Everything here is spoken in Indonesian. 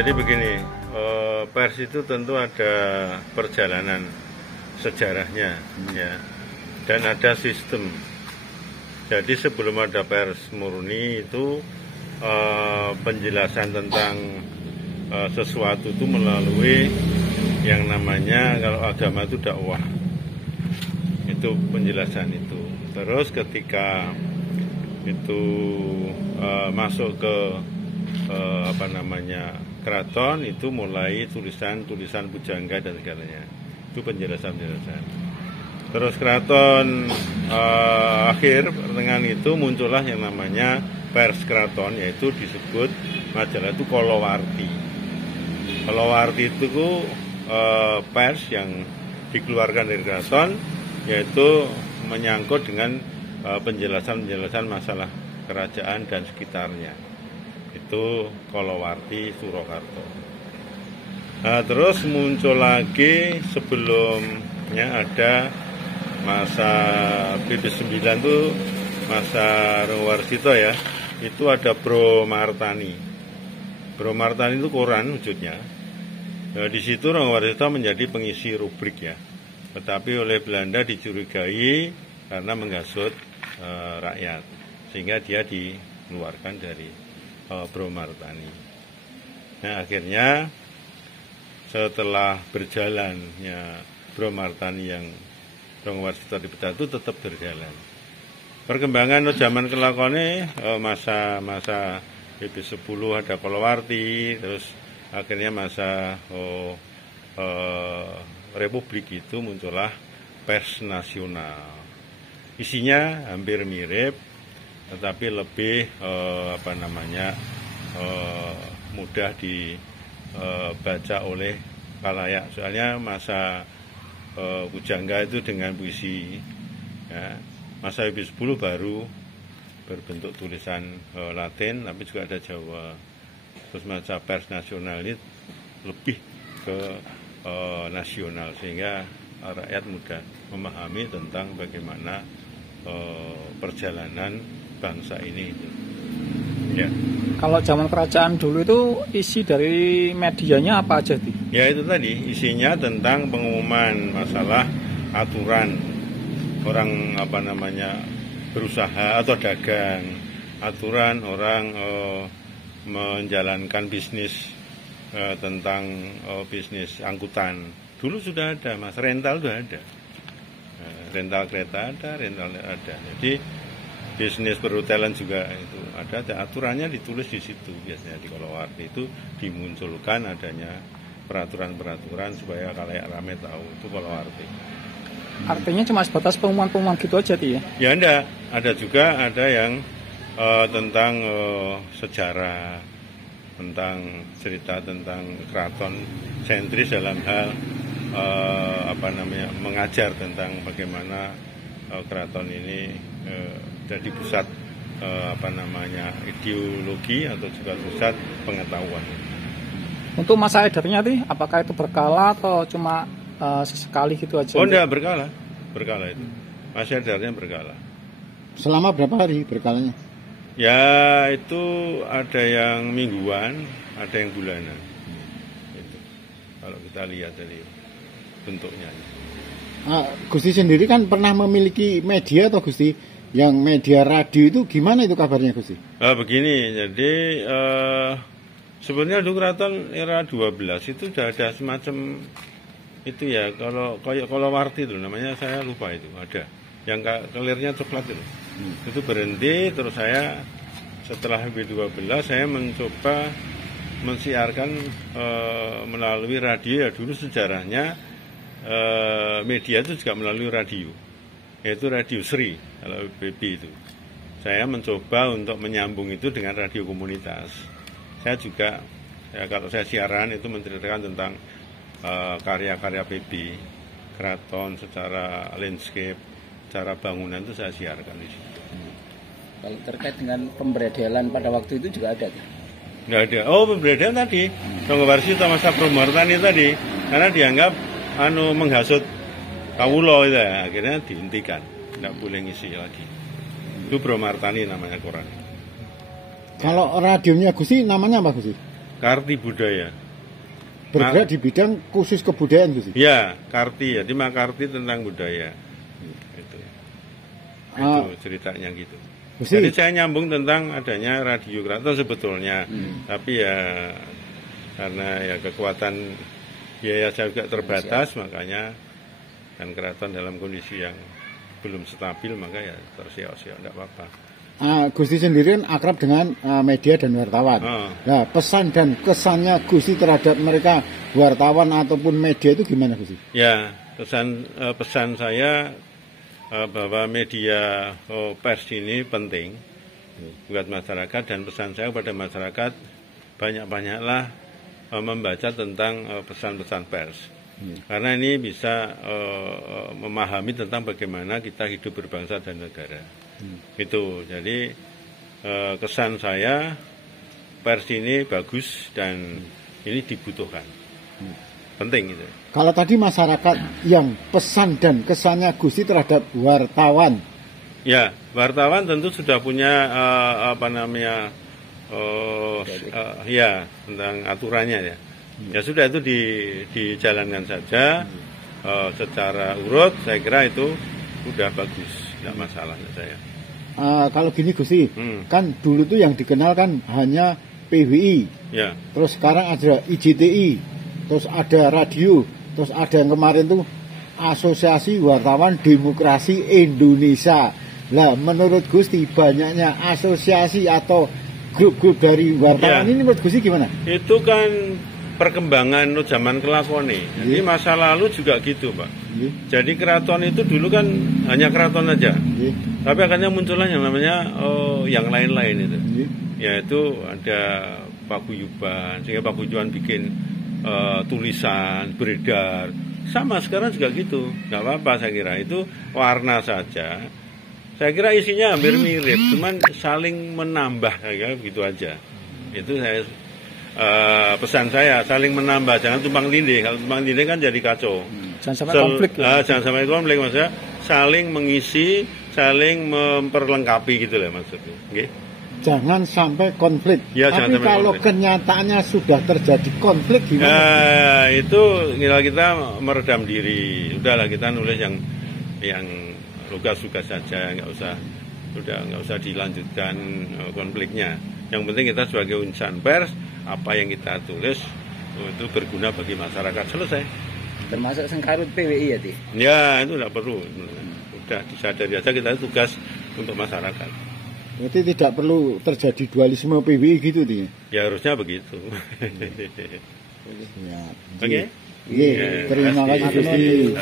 jadi begini, pers itu tentu ada perjalanan sejarahnya, ya, dan ada sistem. Jadi sebelum ada pers murni itu penjelasan tentang sesuatu itu melalui yang namanya, kalau agama itu dakwah, itu penjelasan itu. Terus ketika itu masuk ke keraton, itu mulai tulisan pujangga dan segalanya, itu penjelasan. Terus keraton akhir pertengahan itu muncullah yang namanya pers keraton, yaitu disebut majalah itu Kolowarti. Kolowarti itu pers yang dikeluarkan dari keraton, yaitu menyangkut dengan penjelasan masalah kerajaan dan sekitarnya. Itu Kolowarti Surakarta. Nah, terus muncul lagi sebelumnya ada masa BB9 itu masa Ranggawarsita, ya. Itu ada Bro Martani. Bro Martani itu koran wujudnya. Nah, di situ Ranggawarsita menjadi pengisi rubrik, ya. Tetapi oleh Belanda dicurigai karena menghasut rakyat, sehingga dia dikeluarkan dari Bro Martani. Nah, akhirnya setelah berjalannya Bro Martani yang Ranggawarsita dipecah itu tetap berjalan. Perkembangan zaman kelakone masa BB10 ada Kolowarti, terus akhirnya masa Republik itu muncullah pers nasional. Isinya hampir mirip, tetapi lebih mudah dibaca oleh khalayak. Soalnya masa pujangga itu dengan puisi, ya. Masa BB10 baru berbentuk tulisan Latin, tapi juga ada Jawa. Terus masa pers nasional ini lebih ke nasional, sehingga rakyat mudah memahami tentang bagaimana perjalanan bangsa ini. Ya. Kalau zaman kerajaan dulu itu isi dari medianya apa aja, Di? Ya, itu tadi isinya tentang pengumuman masalah aturan orang berusaha atau dagang, aturan orang menjalankan bisnis, tentang bisnis angkutan. Dulu sudah ada, Mas, rental sudah ada, rental kereta ada, rental ada. Jadi bisnis perhotelan juga itu ada, aturannya ditulis di situ. Biasanya di Kolowarti itu dimunculkan adanya peraturan-peraturan supaya khalayak ramai tahu, itu Kolowarti. Artinya cuma sebatas pengumuman-pengumuman gitu aja, ya? Ya, enggak. Ada juga yang tentang sejarah, tentang cerita tentang keraton sentris dalam hal mengajar tentang bagaimana keraton ini jadi pusat ideologi atau juga pusat pengetahuan. Untuk masa edarnya, apakah itu berkala atau cuma sesekali gitu aja? Oh, enggak, berkala itu. Masa edarnya berkala. Selama berapa hari berkalanya? Ya, itu ada yang mingguan, ada yang bulanan. Itu. Kalau kita lihat dari bentuknya. Gusti sendiri kan pernah memiliki media atau Gusti? Yang media radio itu gimana itu kabarnya, Gusti? Begini, jadi sebenarnya dulu keraton era 12 itu sudah ada semacam itu, ya. Kalau Kolowarti itu namanya, saya lupa itu, ada yang kelirnya coklat itu. Itu berhenti, terus saya setelah B12 saya mencoba mensiarkan melalui radio, ya. Dulu sejarahnya media itu juga melalui radio, yaitu Radio Sri. Kalau BB itu saya mencoba untuk menyambung itu dengan radio komunitas. Saya juga, ya, kalau saya siaran itu menceritakan tentang karya-karya PB keraton secara landscape, secara bangunan itu saya siarkan di situ. Kalau terkait dengan pemberedelan pada waktu itu juga ada? Nggak ada. Oh, pemberedelan tadi Ranggawarsita masa Bro Martani tadi, karena dianggap menghasut kawula itu, ya. Akhirnya dihentikan, nggak boleh ngisi lagi. Itu Bro Martani namanya koran. Kalau radionya Gusti namanya apa, Gusti? Karti budaya. Bergerak di bidang khusus kebudayaan Gus. Ya, Karti ya, di Makarti tentang budaya. Itu ceritanya gitu. Gusti. Jadi saya nyambung tentang adanya radio keraton sebetulnya, tapi ya karena ya kekuatan biaya saya juga terbatas, makanya kan keraton dalam kondisi yang belum stabil, maka ya terseok-seok, tidak apa-apa. Gusti sendiri kan akrab dengan media dan wartawan. Nah, pesan dan kesannya Gusti terhadap mereka wartawan ataupun media itu gimana Gusti? Ya, pesan saya bahwa media pers ini penting buat masyarakat, dan pesan saya kepada masyarakat banyak-banyaklah membaca tentang pesan-pesan pers. Karena ini bisa memahami tentang bagaimana kita hidup berbangsa dan negara. Itu. Jadi kesan saya pers ini bagus dan ini dibutuhkan. Penting gitu. Kalau tadi masyarakat yang pesan dan kesannya Gusti terhadap wartawan. Ya, wartawan tentu sudah punya ya tentang aturannya ya. Ya sudah, itu dijalankan saja secara urut. Saya kira itu udah bagus, tidak masalah menurut saya. Kalau gini Gusti, kan dulu tuh yang dikenal kan hanya PWI. Ya. Terus sekarang ada IJTI, terus ada radio, terus ada yang kemarin tuh Asosiasi Wartawan Demokrasi Indonesia. Lah menurut Gusti banyaknya asosiasi atau grup-grup dari wartawan ini menurut Gusti gimana? Itu kan perkembangan zaman kelakone. Jadi masa lalu juga gitu, Pak. Jadi keraton itu dulu kan hanya keraton aja. Tapi akhirnya muncullah yang namanya yang lain-lain itu. Yaitu ada paguyuban, sehingga paguyuban bikin tulisan beredar. Sama sekarang juga gitu. Nggak apa-apa, saya kira itu warna saja. Saya kira isinya hampir mirip, cuman saling menambah, ya begitu aja. Itu saya pesan saya, saling menambah, jangan tumpang tindih. Kalau tumpang tindih kan jadi kacau. Jangan sampai konflik. Jangan sampai konflik, maksudnya saling mengisi, saling memperlengkapi gitu lah maksudnya. Okay? Jangan sampai konflik. Ya, tapi kalau konflik. Kenyataannya sudah terjadi konflik gimana? Itu kita meredam diri. Udahlah, kita nulis yang lugas-lugas saja, nggak usah dilanjutkan konfliknya. Yang penting kita sebagai insan pers, apa yang kita tulis itu berguna bagi masyarakat, selesai. Termasuk sengkarut PWI ya, Ti? Ya, itu tidak perlu. Udah disadari aja kita tugas untuk masyarakat. Berarti tidak perlu terjadi dualisme PWI gitu, Ti? Ya harusnya begitu. Ya. Oke. Terima kasih.